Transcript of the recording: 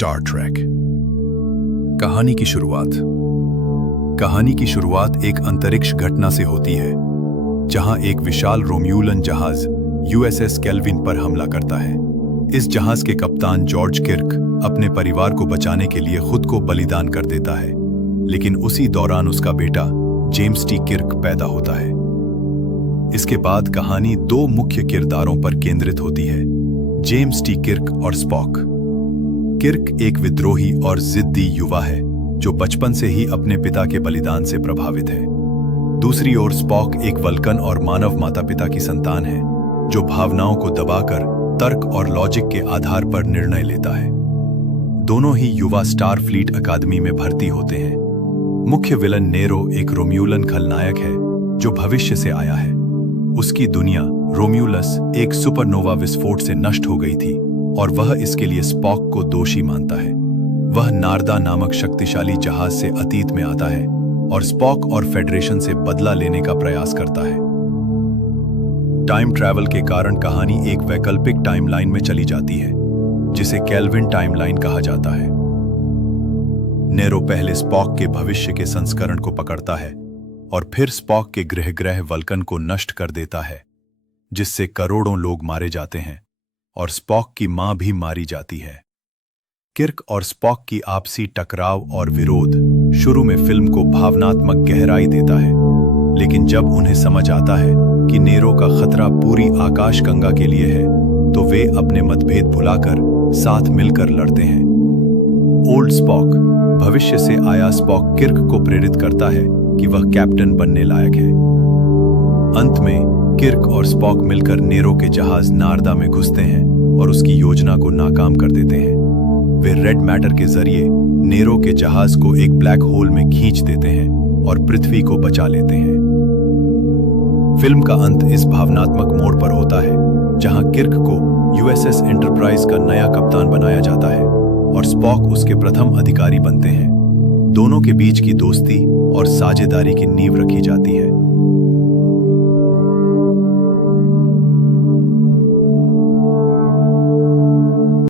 Star Trek. कहानी की शुरुआत एक अंतरिक्ष घटना से होती है, जहां एक विशाल रोम्यूलन जहाज यूएसएस केल्विन पर हमला करता है। इस जहाज के कप्तान जॉर्ज किर्क अपने परिवार को बचाने के लिए खुद को बलिदान कर देता है, लेकिन उसी दौरान उसका बेटा जेम्स टी किर्क पैदा होता है। इसके बाद कहानी दो मुख्य किरदारों पर केंद्रित होती है, जेम्स टी किर्क और स्पॉक। किर्क एक विद्रोही और जिद्दी युवा है जो बचपन से ही अपने पिता के बलिदान से प्रभावित है। दूसरी ओर स्पॉक एक वल्कन और मानव माता पिता की संतान है जो भावनाओं को दबाकर तर्क और लॉजिक के आधार पर निर्णय लेता है। दोनों ही युवा स्टार फ्लीट अकादमी में भर्ती होते हैं। मुख्य विलन नेरो एक रोम्यूलन खलनायक है जो भविष्य से आया है। उसकी दुनिया रोम्यूलस एक सुपरनोवा विस्फोट से नष्ट हो गई थी और वह इसके लिए स्पॉक को दोषी मानता है। वह नारदा नामक शक्तिशाली जहाज से अतीत में आता है और स्पॉक और फेडरेशन से बदला लेने का प्रयास करता है। टाइम ट्रैवल के कारण कहानी एक वैकल्पिक टाइमलाइन में चली जाती है, जिसे केल्विन टाइमलाइन कहा जाता है। नेरो पहले स्पॉक के भविष्य के संस्करण को पकड़ता है और फिर स्पॉक के गृह वल्कन को नष्ट कर देता है, जिससे करोड़ों लोग मारे जाते हैं और स्पॉक की मां भी मारी जाती है। किर्क और स्पॉक की आपसी टकराव और विरोध शुरू में फिल्म को भावनात्मक गहराई देता है, लेकिन जब उन्हें समझ आता है कि नेरो का खतरा पूरी आकाशगंगा के लिए है, तो वे अपने मतभेद भुलाकर साथ मिलकर लड़ते हैं। ओल्ड स्पॉक भविष्य से आया स्पॉक किर्क को प्रेरित करता है कि वह कैप्टन बनने लायक है। अंत में किर्क और स्पॉक मिलकर नेरो के जहाज नारदा में घुसते हैं और उसकी योजना को नाकाम कर देते हैं। वे रेड मैटर के जरिए नेरो के जहाज को एक ब्लैक होल में खींच देते हैं और पृथ्वी को बचा लेते हैं। फिल्म का अंत इस भावनात्मक मोड़ पर होता है जहां किर्क को यूएसएस एंटरप्राइज का नया कप्तान बनाया जाता है और स्पॉक उसके प्रथम अधिकारी बनते हैं। दोनों के बीच की दोस्ती और साझेदारी की नींव रखी जाती है।